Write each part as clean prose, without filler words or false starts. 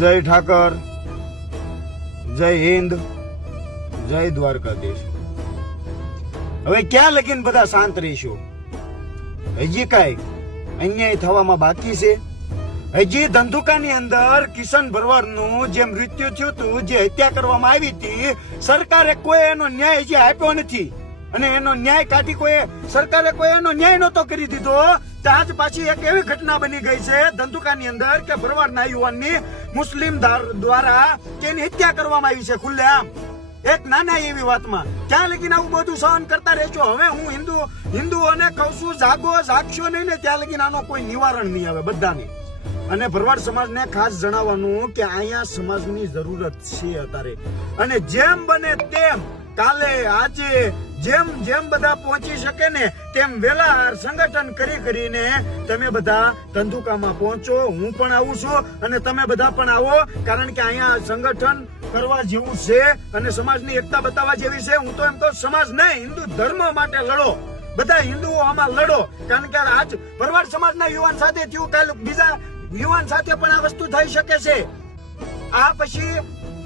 જય ઠાકર, જય હિન્દ, જય દ્વારકાધીશ। હવે ક્યાં લગીને બધા શાંત રહીશું? હજી કઈ અન્યાય થવામાં બાકી છે? હજી ધંધુકાની અંદર કિશન ભરવાડનું જે મૃત્યુ થયું હતું, જે હત્યા કરવામાં આવી હતી, સરકારે કોઈ એનો ન્યાય હજી આપ્યો નથી અને એનો ન્યાય કાઢી સરકારે કોઈ એનો ન્યાય નહોતો કરી દીધો। તો આજ પાછી એક એવી ઘટના બની ગઈ છે ધંધુકાની અંદર કે ભરવાડના યુવાનની મુસ્લિમ દ્વારા તેની હત્યા કરવામાં આવી છે ખુલ્લેઆમ, એક નાના એવી વાતમાં। ક્યાં લગીને આવું બધું સહન કરતા રહેશો? હવે હું હિન્દુઓને કહું છું, જાગશો નહીં ને ત્યાં લગીને આનો કોઈ નિવારણ નહીં આવે બધાની। અને ભરવાડ સમાજને ખાસ જણાવવાનું કે અહીંયા સમાજની જરૂરત છે અત્યારે, અને જેમ બને તેમ કાલે આજે જેમ બધા પહોંચી શકે ને તેમ વેલા સંગઠન કરીને તમે બધા ધંધુકામાં પહોંચો। હું પણ આવું છું અને તમે બધા પણ આવો, કારણ કે અહીંયા સંગઠન કરવા જેવું છે અને સમાજની એકતા બતાવવા જેવી છે। હું તો એમ કહું, સમાજ નહીં, હિન્દુ ધર્મ માટે લડો, બધા હિન્દુઓ આમાં લડો, કારણ કે આજ ભરવાડ સમાજના યુવાન સાથે થયું, કાલ બીજા યુવાન સાથે પણ આ વસ્તુ થઈ શકે છે। આ પછી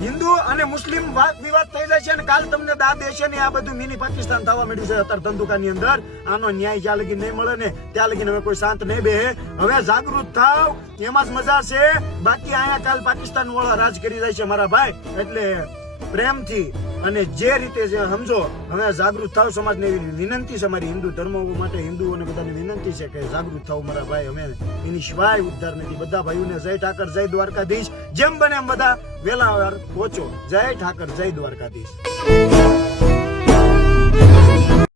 હિન્દુ અને મુસ્લિમ વાદ વિવાદ થઈ જાય છે અને કાલ તમને દાદ દેશે ને આ બધું મિની પાકિસ્તાન થવા માંડ્યું છે અત્યારે ધંધુકાની અંદર। આનો ન્યાય જ્યાં લગી નહીં મળે ને ત્યાં લગી હવે કોઈ શાંત નહીં બેહે। હવે જાગૃત થાવ, એમાં જ મજા છે, બાકી અહીંયા કાલ પાકિસ્તાન વાળા રાજ કરી જાય છે મારા ભાઈ। એટલે પ્રેમથી અને જે રીતે સમજો, હવે જાગૃત થાવ। સમાજને એવી વિનંતી છે મારી, હિન્દુ ધર્મ માટે હિન્દુઓને બધાને વિનંતી છે કે જાગૃત થાવ મારા ભાઈ। અમે એની સિવાય ઉદ્ધાર નથી। બધા ભાઈઓને જય ઠાકર, જય દ્વારકાધીશ। જેમ બને એમ બધા વેલાવાર પહોંચો। જય ઠાકર, જય દ્વારકાધીશ।